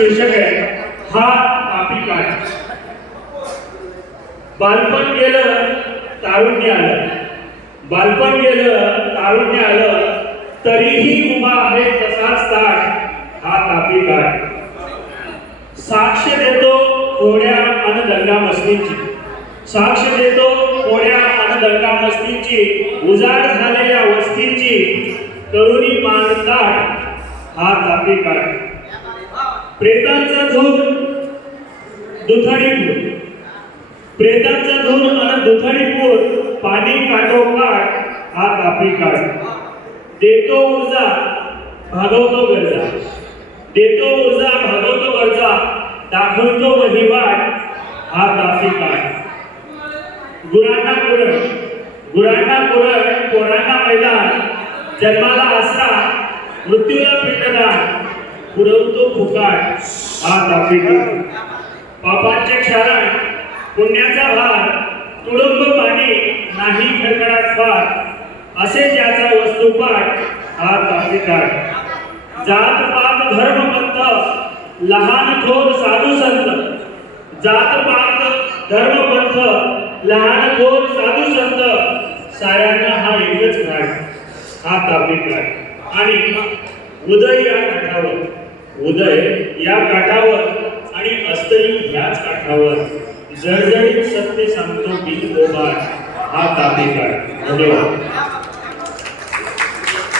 शीर्षक आहे. हा आपली काळ बालपण गेलं तारुण्य आलं. बालपण गेलं तारुण्य आलं तरीही उभा आहे तसाच ताट हा तापी काळ साक्ष देतो कोड्या आणि दंगा मस्तींची. साक्ष देतो कोड्या आणि दंगा मस्तींची. उजाड झालेल्या वस्तींची. तरुणी मानतात हा तापी काळ प्रेतांचा धूर दुथडी प्रेतांचा धूर आणि दुथडीपूर पाणी काठोकाठ हा कापी काढ. देतो ऊर्जा भागवतो गरजा. देतो ऊर्जा भागवतो गरजा दाखवतो वहिवाट हा कापी काढ. गुरांना कुरळ गुरांना कुरळ पोरांना मैदान जन्माला असता मृत्यूला पिंडदान. पुरवतो फुकाट हा तापी काळ पापांचे क्षरण पुण्याचा भार तुडुंब पाणी नाही खडखडाट फार. असे ज्याचा वस्तुपाठ हा तापिकाळ जात पात धर्म पंथ लहान थोर साधू संत. जात पात धर्म पंथ लहान थोर साधू संत. साऱ्यांना हा एकच घाट. हा तापिकाळ आणि उदय या काठावर उदय या काठावर आणि अस्तरी ह्याच काठावर. जळजळीत सत्य सांगतो की तो हा तापिकाळ धन्यवाद.